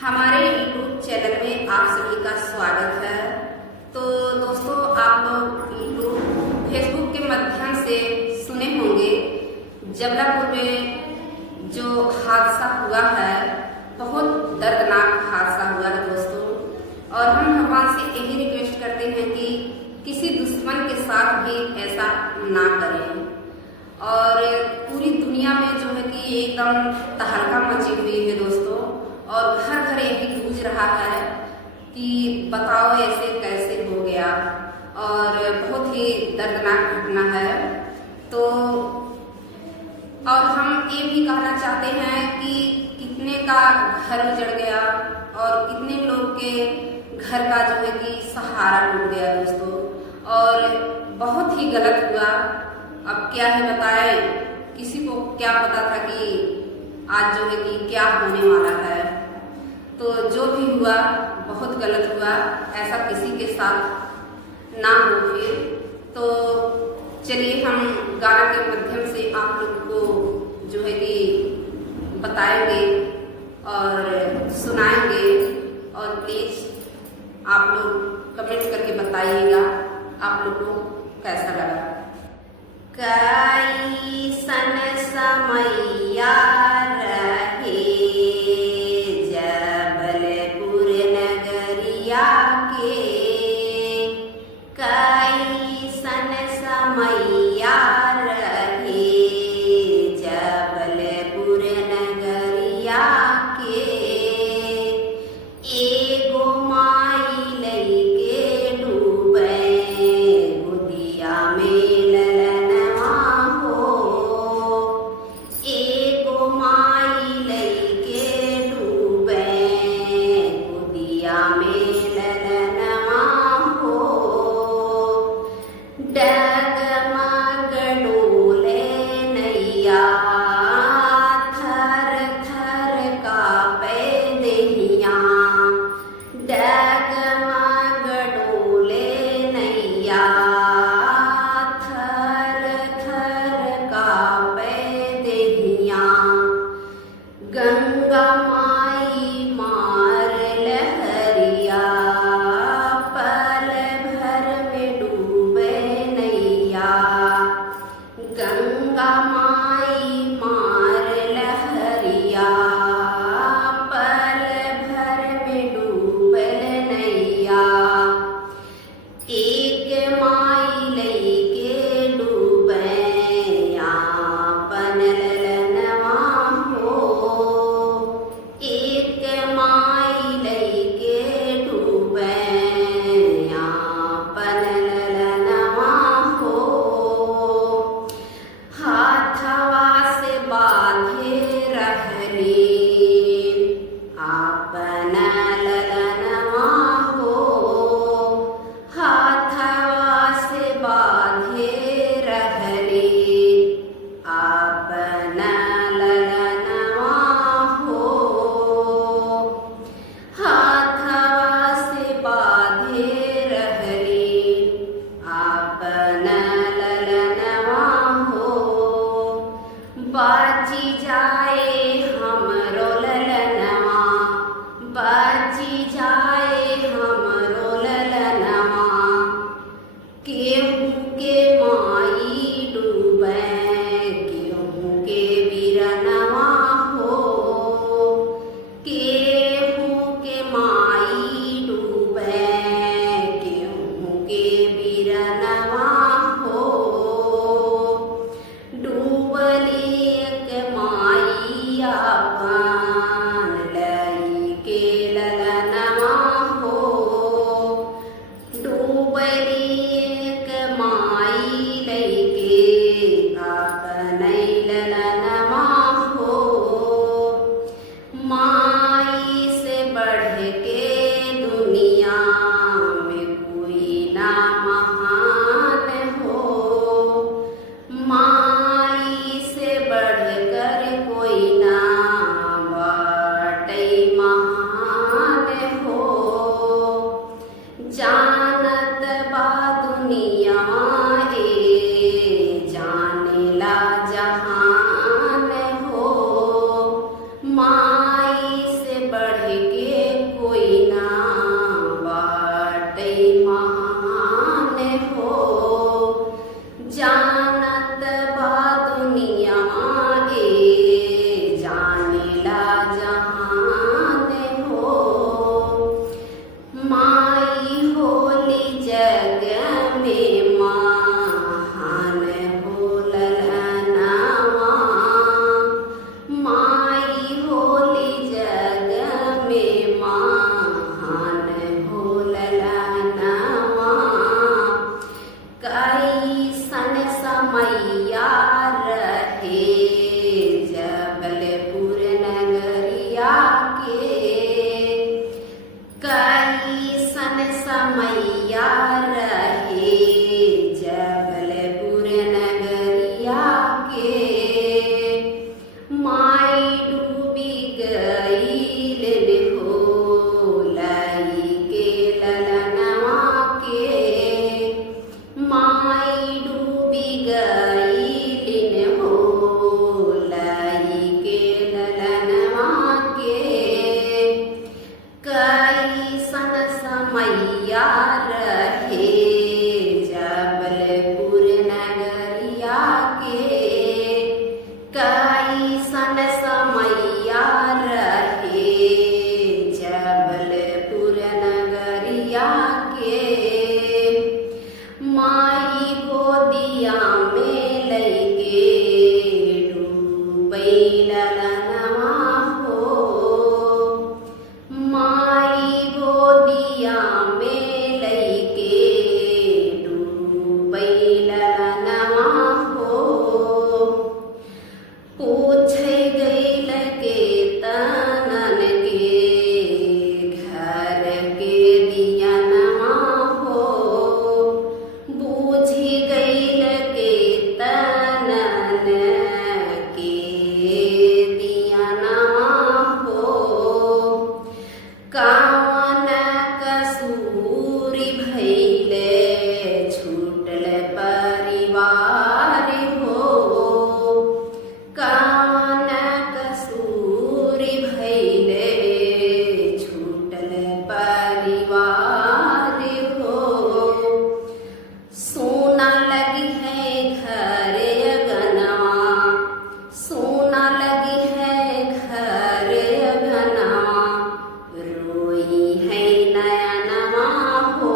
हमारे YouTube channel में आप सभी का स्वागत है। तो दोस्तों, आप लोग YouTube फेसबुक के माध्यम से सुने होंगे जबलपुर में जो हादसा हुआ है, बहुत दर्दनाक हादसा हुआ है दोस्तों। और हम भगवान से यही रिक्वेस्ट करते हैं कि किसी दुश्मन के साथ भी ऐसा ना करें। और पूरी दुनिया में जो है कि एकदम तहलका मची हुई है दोस्तों, और घर घर यही गूंज रहा है कि बताओ ऐसे कैसे हो गया। और बहुत ही दर्दनाक घटना है। तो और हम ये भी कहना चाहते हैं कि कितने का घर उजड़ गया और कितने लोग के घर का जो है कि सहारा टूट गया दोस्तों। और बहुत ही गलत हुआ। अब क्या ही बताएं, किसी को क्या पता था कि आज जो है कि क्या होने वाला है। तो जो भी हुआ बहुत गलत हुआ, ऐसा किसी के साथ ना हो फिर। तो चलिए हम गाना के माध्यम से आप लोग को जो है कि बताएंगे और सुनाएंगे। और प्लीज आप लोग कमेंट करके बताइएगा आप लोग को कैसा लगा। कैसन समैया रहे जबलपुर नगरिया के, कैसन समैया रहे जबलपुर नगरिया के। एगो माई लइके डूबे गोदिया में ललनवा हो। एगो माई लइके डूबे गोदिया में ललनवा हो। डगमग डोले नैया थर थर कांपे देहिया। डगमग डोले नैया थर थर कांपे देहिया। गंगा माई मार लहरिया पल भर में डूबे नैया। गंगा माई मार लहरिया पल भर में डूबे नैया। एक माई लइके डूबे आपन ललनवा हो। के। कैसन समैया रहे जबलपुर नगरिया के। माई डूबी गईल हो लाई के ललनवा के। माई डूबी गईल हो लाई के ललनवा के। कैसन समैया रहे जबलपुर नगरिया के। कैसन समैया रहे जबलपुर नगरिया के। माई गोदिया में लइके डूबै ललनवा हो। माई गोदिया में लइके डूबै ललनवा हो। पूछे गईल के तनन के घर के दियनवा हो। बूझी गईल के तनन के दियनवा हो। कौन कसूरी भइले छूटल परिवार हो। कौन कसूरी भइले छूटल परिवार हो। सोना लगी है घर अगनवा। सोना लगी है घर अगनवा। रोई है नयनवा हो।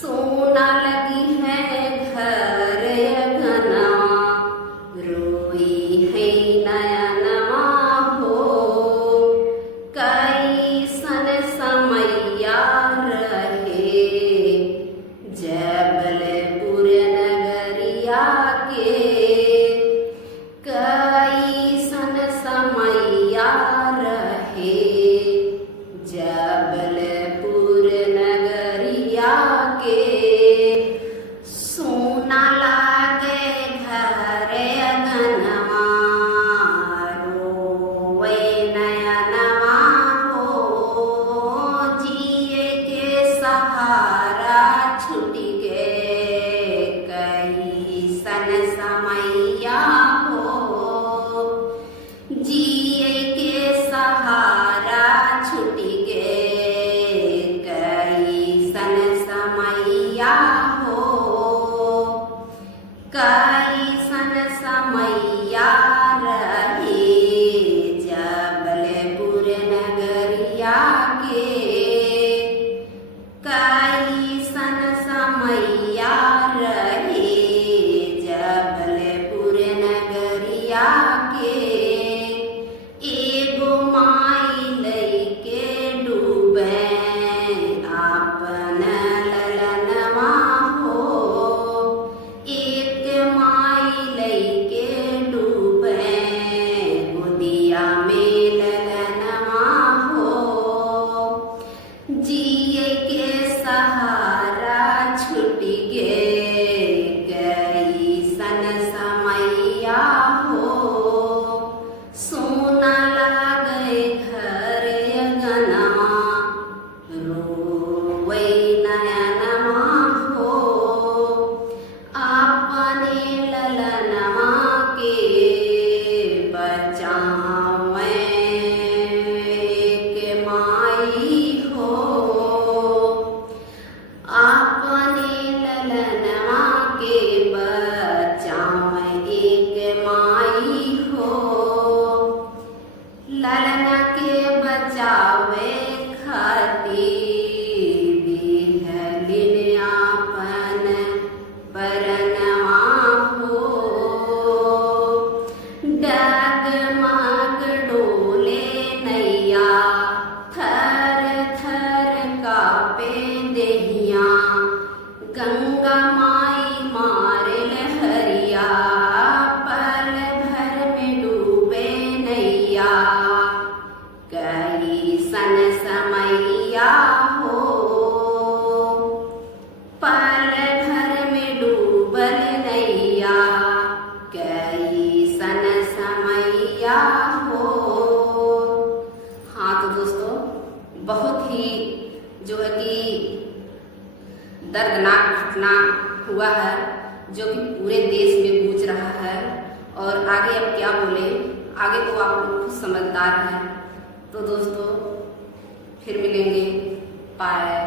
सोना लगी है घर अगनवा। रोई है नयनवा हो। कैसन समैया रहे जबलपुर नगरिया के। कैसन समैया रहे जबलपुर नगरिया के। सोना लागे घर अगनवा। रोवे नयनवा हो। जिए के सहारा छूट गे कैसन समैया हो। जिए के सहारा छूट गे कैसन समैया हो। कैसन समैया रहे जबलपुर नगरिया के। कैसन समैया रहे जबलपुर नगरिया के। एगो माई लइके डूबे आपन ललनवा हो। एक माई लइके डूबे गोदिया में ललनवा हो। जिए के सहारा छूट गे कैसन समैया हो। सोना लागे घर अगनवा। रोवे नयनवा हो। अपने ललनवा के बचावे के माई हो। अपने ललनवा के बचावे एक माई हो। ललना के बचावे खातिर दिहलिन आपन परनवा हो। डगमग डोले नैया थर थर कापे देहिया। गंगा माई मारे लहरिया पल भर में डूबे नैया। दर्दनाक घटना हुआ है जो कि पूरे देश में गूंज रहा है। और आगे अब क्या बोले, आगे तो आप लोग खुद समझदार हैं। तो दोस्तों फिर मिलेंगे, बाय।